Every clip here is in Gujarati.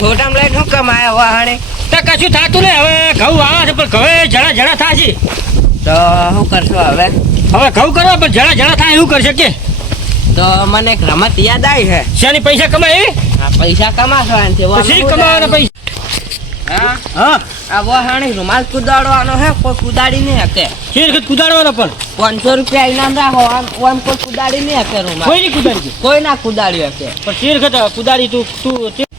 ખોટામાં લઈને શું કમાયા વાહણે? તો કશું થતું નહીં. હવે ઘઉં આવે છે પણ ઘઉં જણા જણા થાય છે. તો શું કરશો હવે? હવે ઘઉં કરવા પણ જણા જણા થાય એવું કરી શકીએ તો મને એક રમત યાદ આવી છે. શાની પૈસા કમાય? આ પૈસા કમાશો આનાથી. પછી કમાવાના પૈસા? હા? હા. આ વહાણે રૂમાલ કુદાડવાનો હે કોઈ કુદાડી નહીં શકે શેર કુદાડવાનો પણ? પાંચસો રૂપિયા ઇનામ રાખો આમ આમ કોઈ કુદાડી નહીં શકે રૂમાલ. કોઈ નહીં કુદાડી? કોઈ ના કુદાડી શકે પણ શેર કુદાડી તું તું તે-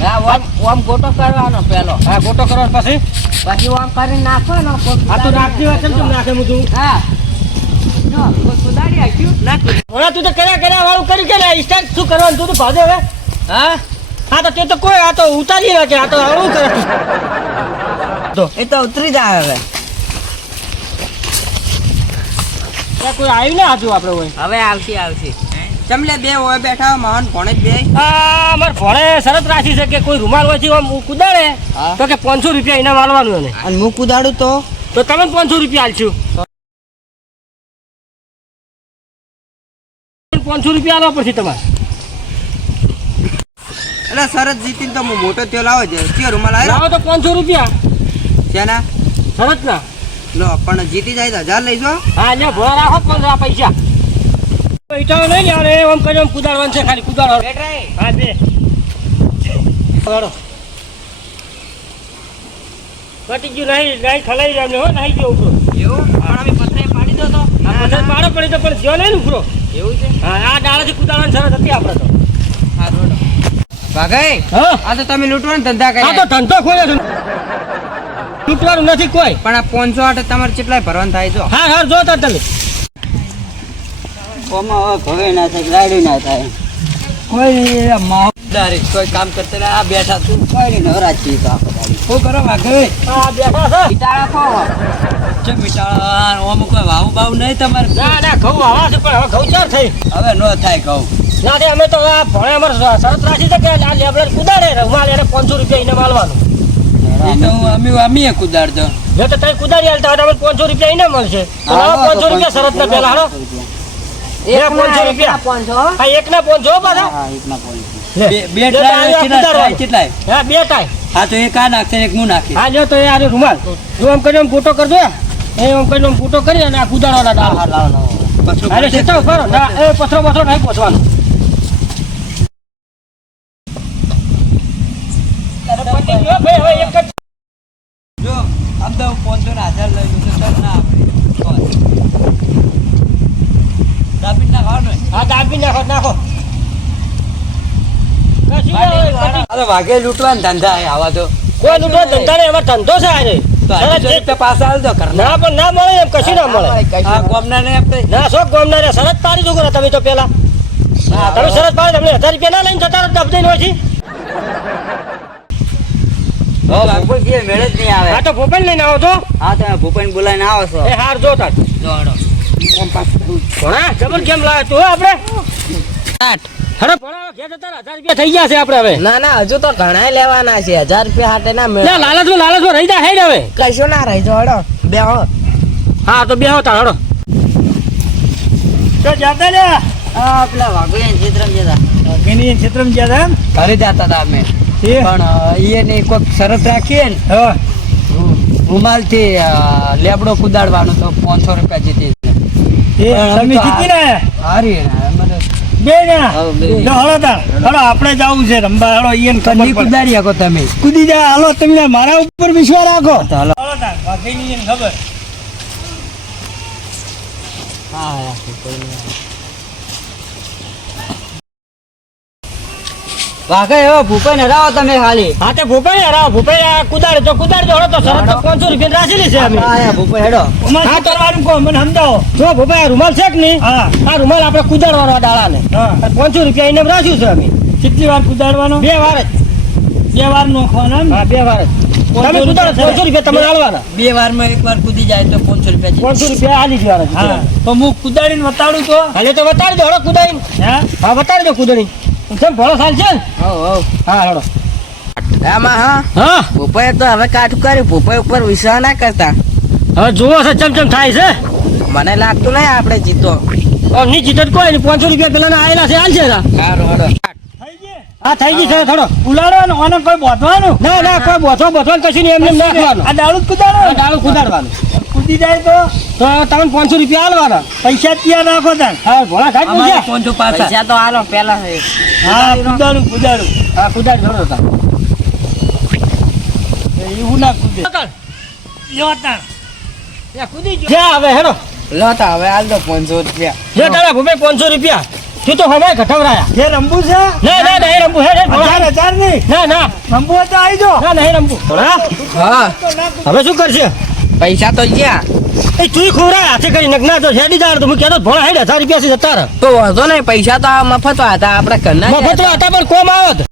હા ઓમ ઓમ ગોટો કરવાનો પેલો. હા ગોટો કરવાનો પછી? પછી ઓમ કરીને નાખો ને આ તો રાખતી વાત કેમ કેમ નાખે તું હા. હમણાં તું તો કર્યા કર્યા વાળું કરી કે સ્ટાર્ટ શું કરવાનું? તું તો ભાજે હવે. હા? હા તો તે તો કોઈ આ તો ઉતારી નાખે આ તો આવું કરે. તો. એ તો ઉતરી જાય હવે. કોઈ આવ્યું ને આજુ આપણે હવે આવશે આવશે. ચમલે બે હોય બેઠા મહાન ભણે બે. આ અમારે ભણે શરત રાખી છે કે કોઈ રૂમાલ હોય આમ કુદાડે તો કે પાંચસો રૂપિયા એના માલવાનું એને. અને હું કુદાડું તો? તો તમે પાંચસો રૂપિયા આલશું. પાંચસો રૂપિયા આલવા પડશે તમારે. એટલે શરત જીતીને તો હું મોટો થયો લાવો છે કયો રૂમાલ લાવો તો પાંચસો રૂપિયા. શેના? શરત ના લો પણ જીતી જાય તો હજાર લઈજો હા ને ભોળા રાખો પંદર પૈસા. પૈસા નહીં ને અરે એમ કરીને કુદાડવાનું છે ખાલી કુદાડો હા બે. પતી ગયું નહીં નહીં ખલાઈ જાય હો નહીં ગયો ઉપરો. એવું? પણ અમે પથરે પાડી દો તો. આ બધા પાડો પડી તો પણ જ્યો નહીં ઉપરો. એવું છે? હા આ ડાળાથી કુદાડવાની શરત હતી આપણે તો. હા રોડો. ભાગાઈ આ તો તમે લૂંટવાનો ધંધા આ તો ધંધો ખોલ્યો છે. લૂંટવાનું નથી કોઈ. પણ આ પાંચસો આઠ તમારે કેટલાય ભરવાનું થાય જો હા હા જોતા તમે. ઓમાં હવે ઘરે ના થાય ગાડી ના થાય. કોઈ માહોદારી કોઈ કામ કરતા આ બેઠા તું કોઈ નહીં છીએ તો આપણે શું કરો વાઘે? આ બેઠા છે. મીટાળા ખો. છે મીઠાળા ઓમ કોઈ વાવ બાવ નહીં તમારે? ના ના ઘઉં વાવા છે પણ હવે ઘઉં ચાર થઈ. હવે નો થાય કહું ના અમે તો આ ભણે અમારે શરત રાખી છે કે આ લેબડર કુદાડે રૂમાલ એને પાંચસો રૂપિયા એને માલવાનું અમે અમે કુદાડતો. જો તો તમે કુદાડી હાલતા હોય પાંચસો રૂપિયા એને મળશે. પાંચસો રૂપિયા શરત ના પેલા હાલો. એક પાંચસો રૂપિયા? હા. એક ના પાંચસો પાછા. આ કેટલા કુદાડવાનું. ટ્રાય કેટલાય હા બે ટાઈ હા તો એક આ નાખશે ને એક હું નાખી હા જો તો એ આને રૂમાલ. જો આમ કરીને ફોટો કરજો એ આમ કરીને ફોટો કરી અને આ કુદાડવાના ડાળ લાવો લાવો. અરે સીધો ઊભો ના એ પથરો પથરો નહીં પહોંચવાનો પતી ગયો ભાઈ હવે એક જ. જો આમ તો પાંચસો ને હજાર લઈ લઉં તો ના આપણે દાબીને નાખવાનું હા દાબી નાખો નાખો. તો વાઘે લૂંટવાના ધંધા હે આવા તો. કોઈ લૂંટવા ધંધા નહીં એમાં ધંધો છે આજે તો સરસ અઢીસો પાછા આલ દો કરના ના પણ ના મળે એમ કશું ના મળે. આ ગોમના ને આપણે ના શોખ ગોમના રે શરત પાડી દો કરો તમે તો પેલા. હા તમે શરત પાડી તમને હજાર રૂપિયા લઈને જતા રહો દબદઈને હોય ભૂપેન કે મેળે નહીં આવે. હા તો ભોપાલ લઈને આવો તો. હા તમે ભૂપેન બોલાવીને આવો છો. એ હાર જો ભણા જબર કેમ લાવે તું આપણે? હડો ભણા ઘેર જતા હજાર રૂપિયા થઈ ગયા છે આપણે હવે. ના ના હજુ તો ઘણા લેવાના છે. હજાર રૂપિયા હાટે ના મેળ લાલચમાં લાલચમાં રહી હે ને હવે. કશું ના રહી જો હડો બે હો. હા તો બે હોતા હડો. તો જાતા ને આ પેલા વાઘોયા ચિત્રમ જતા કેની ક્ષેત્રમાં જ્યાં ઘરે જતા હતા અમે. પણ એને કોઈક શરત રાખીએ ને. હા. રૂમાલથી લેબડો કુદાડવાનો તો પાંચસો રૂપિયા જીતી તમે જીતીને હારી બે જણા હા, બે. જો હળો તાર. હળો આપણે જવું છે. રમવા હળો ઈયન ખબર કદી પડે. તમે. કુદી જા હાલો તમે મારા ઉપર વિશ્વાસ રાખો. તો હાલો. હળો તાર વાઘીની ઈયન ખબર. વાઘે એવા ભૂપેન હરાવો તમે ખાલી હા તે ભૂપેન હરાવો. ભૂપેન આ કુદાડે તો કુદાડે જો તો સરત તો પાંચસો રૂપિયા રાખેલી છે અમે. આયા ભૂપે હેડો. હા કરવાનું કહો? મને સમજાવો. જો ભૂપે આ રૂમાલ છે કે નહીં? આ રૂમાલ આપણે કુદાડવાનો આ ડાળાને પાંચસો રૂપિયા એને રાખ્યું છે અમે. કેટલી વાર કુદાડવાનો? બે વાર જ. બે વાર નો હા બે વાર જ. તમે કુદાડો પાંચસો રૂપિયા તમે આલવાના બે વારમાં એક વાર કુદી જાય તો પાંચસો રૂપિયા પાંચસો રૂપિયા આલી હા. તો હું કુદાડીને વતાડું તો? હાલે તો બતાડી દો હળો કુદાડીને. હા. બતાડી દો કુદાડી કેમ ભણો સાલ છે? ને? હા હળો આમાં હા? હા? ભૂપાએ તો હવે કાઠું કર્યું. ભૂપાઈ ઉપર વિશ્વાસ ના કરતા. હવે જુઓ છે ચમ ચમ થાય છે. મને લાગતું નહીં આપણે જીતો. હવે નહીં જીતો કોઈ નહીં. પાંચસો રૂપિયા પેલા આવેલા છે હાલ છે સારું. થઈ હા થઈ ગઈ છે થોડો ઉલાડવાનું અને કોઈ બોધવાનું? ના ના કોઈ બોધો બોધવાનું કશું નહીં. એમને નાખવાનું. આ દાળું કુદાડો? દાળું ડાળું કુદાડવાનું. કૂદી જાય તો? તો તમને પાંચસો રૂપિયા આલવાના પૈસા ત્યાં નાખો તાન હા ભોળા ઘાટ અમારે પાંચસો પાછા. પૈસા તો આલો પેલા હા કુદાડું કુદાડું હા કુદાડ જોડો હતા એવું ના કૂદે. લ્યો તાન જ્યાં હવે હેડો. લો તો હવે આલ દો પાંચસો રૂપિયા. જે તારા ભૂમે પાંચસો રૂપિયા. તું તો હવે ઘટવરાયા. જે રંબુ છે? ના ના નહીં રમવું હે. હજાર હજાર નહીં. ના ના. રંબુ તો આવી જો ના નહીં રંબુ. હા. હવે શું કરશે? પૈસા તો ગયા એ તું ખોરા હાથે કરી નગના તો હેડી જાડ તો હું કહેતો ભોળા હેડ હજાર રૂપિયા થી જતા તો વાંધો નહીં પૈસા તો મફત હતા આપણે ઘરના મફત. હતા પણ કોમ આવત.